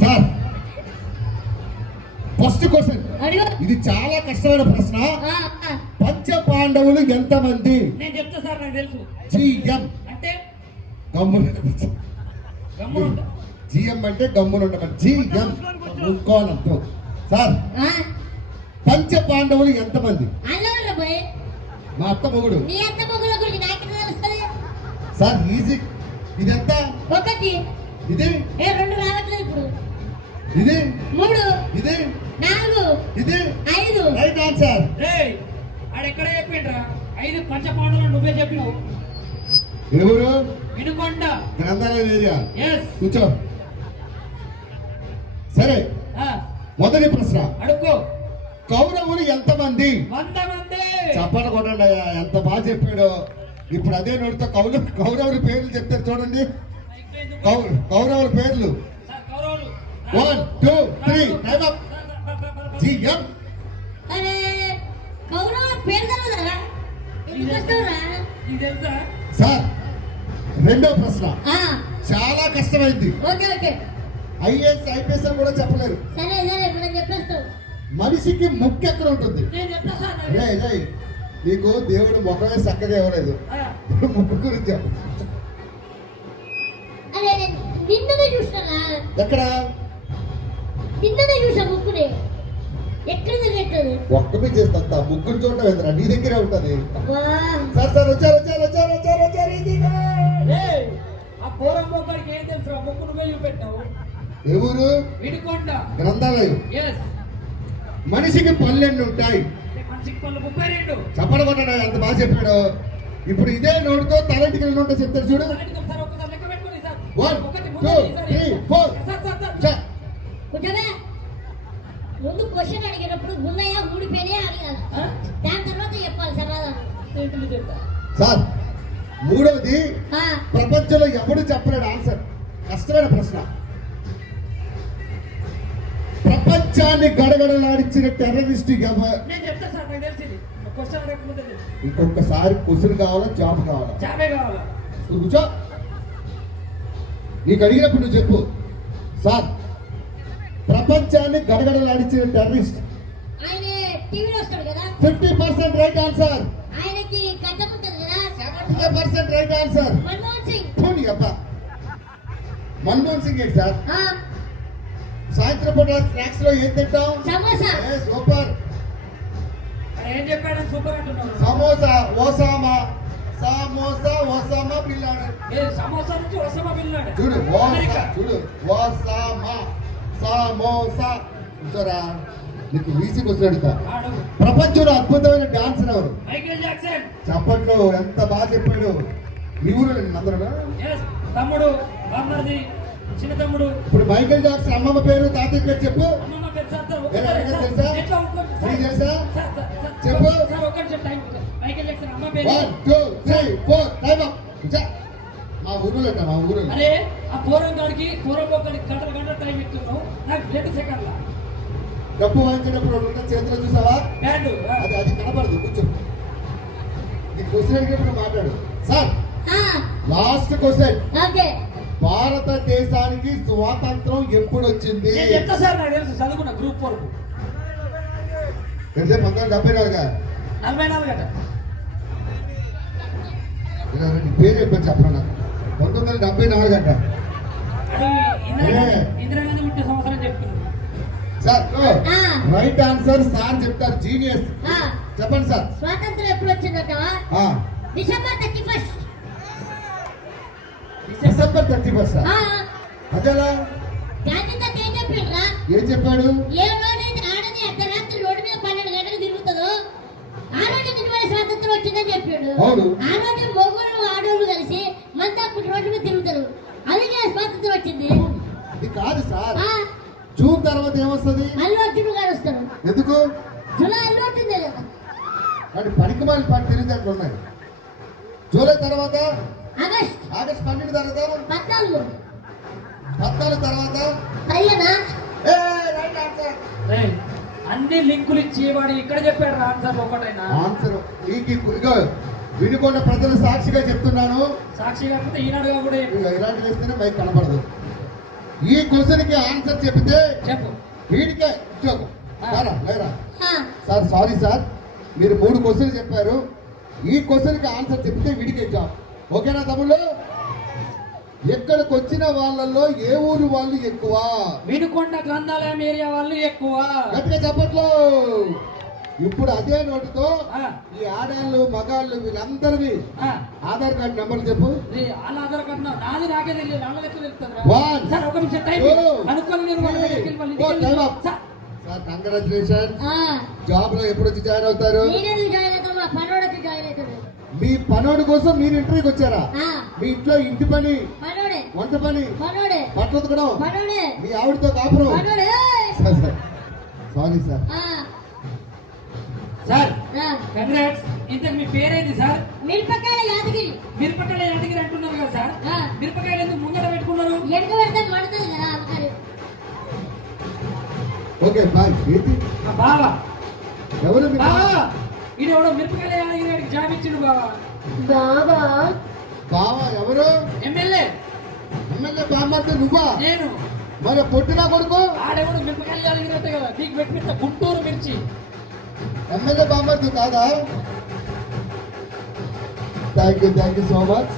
Sir first question ఇది చాలా కష్టమైన ప్రశ్న. పంచ పాండవులు ఎంతమంది? నేను చెప్తా సార్ నాకు తెలుసు. జిఎం. అంటే? ఉంటా. జిఎం అంటే గమ్మున ఉండమని జిఎం. ముక్కోనంతో సార్ ఆ, పంచ పాండవులు అల్లవరా పోయి మా అత్త మొగుడు. Sir easy. ఇదెంత? ఒకటి. ఇది. ఏ రెండు రావట్లేదు ఇప్పుడు. ఇది. మూడు. ఇది. నాలుగు. ఇది. ఐదు. Right answer. రేయ్ చెప్పిండ్రా? ఐదు పంచపాండవులు నువ్వే చెప్పినావు. ఎవరు? వినుకొండ. గ్రంథాలయం ఏరియా. ఎస్ కూర్చో. సరే. మొదటి ప్రశ్న. అడుక్కో. కౌరవులు ఎంతమంది? వంద మంది చప్పట కొట్టండి అయ్యా, ఎంత బాగా చెప్పాడో. ఇప్పుడు అదే నోటితో కౌరవ కౌరవుల పేర్లు చెప్తారు చూడండి. కౌరవుల పేర్లు. One two three time up GM sir రెండో ప్రశ్న. ఆ, చాలా కష్టమైంది. Okay okay. ఐఏఎస్ ఐపీఎస్ అని కూడా చెప్పలేరు. మనిషికి ముక్కు ఎక్కడ ఉంటుంది? నాకు దేవుడు ముఖమే చక్కగా ఇవ్వలేదు. ముక్కు గురించి చెప్పు. నిన్ననే చూసినా ఎక్కడ? నిన్ననే చూసా ముక్కుని. ఎక్కడ తిరగట్లేదు ఒక్క మీద చేస్తా ముగ్గురు చూడటం ఎదురా నీ దగ్గరే ఉంటది. అబ్బా. సార్ సార్ వచ్చారు వచ్చారు వచ్చారు వచ్చారు వచ్చారు ఇదిగో. రేయ్, ఆ మొక్కడికి ఏం తెలుసు నువ్వే ఎవరు వినుకొండ గ్రంథాలయం. ఎస్ మనిషికి పన్నెండు ఉంటాయి. మనిషికి పళ్ళు ముప్పై రెండు. చప్పడ ఎంత బాగా చెప్పాడు. ఇప్పుడు ఇదే నోటితో తలంటికి వెళ్ళి ఉంటే చెప్తారు చూడు. ముందు క్వశ్చన్ అడిగేటప్పుడు గున్నయ్య ఊడిపోయినా అడగాలి ఆ? దాని తర్వాత చెప్పాలి సమాధానం సార్ మూడవది ప్రపంచంలో ఎవడు చెప్పలేడు? ఆన్సర్ కష్టమైన ప్రశ్న. ప్రపంచాన్ని గడగడలాడించిన టెర్రరిస్ట్. ఇంకొకసారి క్వశ్చన్ కావాలా? జాబ్ కావాలా? కూర్చో. నీకు అడిగినప్పుడు నువ్వు చెప్పు. సార్ ప్రపంచాన్ని గడగడలాడించిన టెర్రరిస్ట్. ఆయన టీవీలో వస్తాడు కదా. Fifty percent right answer. ఆయనకి percent right answer. Manmohan Singh. ఏంటి సార్? సాయంత్రం పూట స్నాక్స్లో ఏం తింటాం సమోసా. ఏ, సూపర్. ఆయన ఏం చెప్పాడు? Super samosa Osama? Samosa Osama పిల్లాడు ఏ సమోసా నుంచి వసమా పిల్లాడు చూడు అమెరికా. చూడు ఓసామా సమోసా. చూసారా? నీకు వీసికి వచ్చాడుతా ఆడు. ప్రపంచంలో అద్భుతమైన డాన్సర్ ఎవరు? Michael Jackson. చప్పట్లో ఎంత బాగా చెప్పాడు. మీ ఊరు అందరూ తమ్ముడు బామ్మర్ది చిన్న తమ్ముడు. ఇప్పుడు మైకేల్ జాక్సన్ అమ్మమ్మ పేరు తాతయ్య పేరు చెప్పు. తెలుసా? తెలుసా? చెప్పు. One two three four time. మా ఊరులో మా అరే ఆ పూర్వం కాడికి పూర్వం ఒక్కడికి గంటల గంటల టైం ఇస్తున్నావు. నాకు రెండు సెకండ్ల. డబ్బు వాయించేటప్పుడు చేతిలో చూసావా? బ్యాండ్ అది అది కనపడదు కూర్చో. నీ క్వశ్చన్ అడిగినప్పుడు మాట్లాడు. సార్ ఆ, లాస్ట్ క్వశ్చన్ ఓకే. భారతదేశానికి స్వాతంత్రం ఎప్పుడు వచ్చింది సార్ నాకు తెలుసు? చదువుకున్న గ్రూప్ ఫోర్ పంతొమ్మిది డెబ్బై నాలుగు? నలభై నాలుగు నీ పేరు చెప్పని చెప్పరా నాకు. పంతొమ్మిది వందల డెబ్బై నాలుగు అంట. సార్ ఆ, రైట్ ఆన్సర్ సార్ చెప్తారు జీనియస్. ఆ, చెప్పండి సార్. స్వాతంత్రం ఎప్పుడు వచ్చిందంటావా ఆ, December thirty first. December thirty first? అదేలా? ఏం చెప్పాడు? ఏ రోజైతే ఆడది అర్ధరాత్రి రోడ్డు మీద పన్నెండు గంటలు తిరుగుతుందో ఆ రోజు నుంచి మన స్వాతంత్రం వచ్చిందని చెప్పాడు. అవును. ఆ రోజు మొగోళ్ళు ఆడోళ్ళు కలిసి మంతా రోడ్డు మీద తిరుగుతారు. అందుకే స్వాతంత్రం వచ్చింది. ఇది కాదు సార్. ఆ, జూన్ తర్వాత ఏమొస్తుంది? అల్లు అర్జున్ గారు వస్తారు. ఎందుకు? జులై అల్లు అర్జున్ వాడి పనికి మాలి పని తెలియదు ఉన్నాయి. జూలై తర్వాత? ఆగస్ట్. ఆగస్ట్ పన్నెండు తర్వాత? పద్నాలుగు. పద్నాలుగు తర్వాత? పదిహేనా? ఏ, రైట్ ఆన్సర్. రేయ్, అన్ని లింకులు ఇచ్చి వాడు ఇక్కడ చెప్పాడు రా ఆన్సర్ ఒకటైనా. ఆన్సర్ ఇగో వినుకొండ ప్రజలు సాక్షిగా చెప్తున్నాను. సాక్షి కాకపోతే ఈనాడు కూడా ఇలాంటి వేస్తేనే మైక్ కనపడదు. ఈ క్వశ్చన్కి ఆన్సర్ చెప్తే చెప్పు. వీడికే ఉద్యోగం సారా లేరా? Sir sorry sir. మీరు మూడు క్వశ్చన్లు చెప్పారు. ఈ క్వశ్చన్కి ఆన్సర్ చెప్తే వీడికి జాబ్. ఓకేనా తమ్ముళ్ళు? ఎక్కడికి వచ్చిన వాళ్ళల్లో ఏ ఊరు వాళ్ళు ఎక్కువ? వినుకొండ గ్రంథాలయం ఏరియా వాళ్ళు ఎక్కువ. గట్టిగా చెప్పట్లో. ఇప్పుడు అదే నోటుతో ఆ, ఈ ఆడాళ్ళు మగాళ్ళు వీళ్ళందరివి ఆ, ఆధార్ కార్డు నెంబర్ చెప్పు. ఆధార్ కార్డు నాది నాకే తెలియదు లెక్క. సార్ ఒక నిమిషం టైం. సార్, కంగ్రాచులేషన్ ఆ, జాబ్లో ఎప్పుడు వచ్చి జాయిన్ అవుతారు మా పనోడు కోసం మీరు ఇంటర్వ్యూకి వచ్చారా? ఆ, మీ ఇంట్లో ఇంటి పని. వంట పని. బట్టలు ఉతకడం. మీ ఆవిడతో కాపురం. Sir sir. సారీ కంగ్రాట్స్ ఇంతకు మీ పేరేంటి సార్? మిరపకాయల యాదగిరి. మిరపకాయలు యాదగిరి అంటున్నారు కదా సార్? మిరపకాయలు ఎందుకు ముంగట పెట్టుకున్నారు? ఎండు పెడితే మడుతుంది కదా ఓకే బాయ్. ఏంటి? బావ. ఎవరు బావా! ఇది ఎవడో మిరపకాయల యాదగిరి జాబ్ ఇచ్చిండు బావా. బాబా బావా ఎవరు? ఎమ్మెల్యే. ఎమ్మెల్యే బామ్మర్ది నువ్వా? నేను. మరి పొట్టినా కొడుకు? ఆడెవడు మిరపకాయలు అంతే కదా నీకు పెట్టిన గుంటూరు మిర్చి. ఎమ్మెల్యే బామ్మర్ది కాదా? Thank you thank you so much